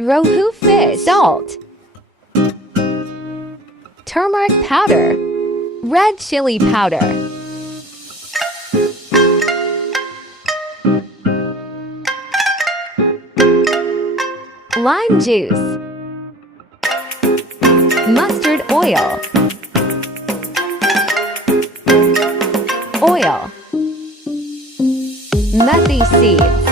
Rohu fish. Salt. Turmeric powder. Red chili powder. Lime juice. Mustard oil. Oil. Methi seeds.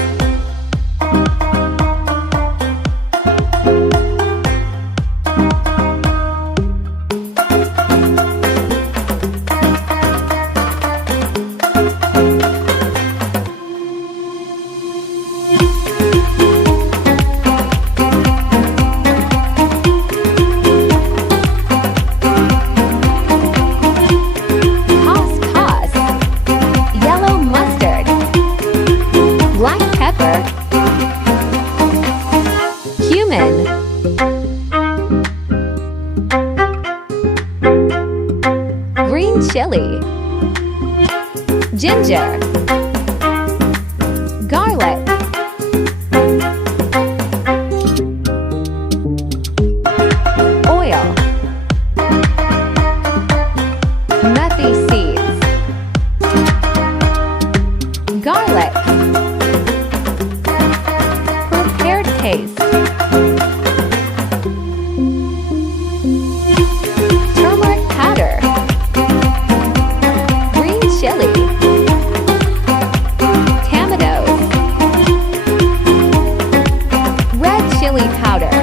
Cumin. Green chili. Ginger. Garlic. Oil. Methi seeds. Garlic. Prepared paste. Turmeric powder. Green chili. Tomatoes. Red chili powder.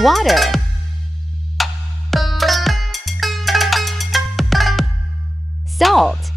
Water. Salt.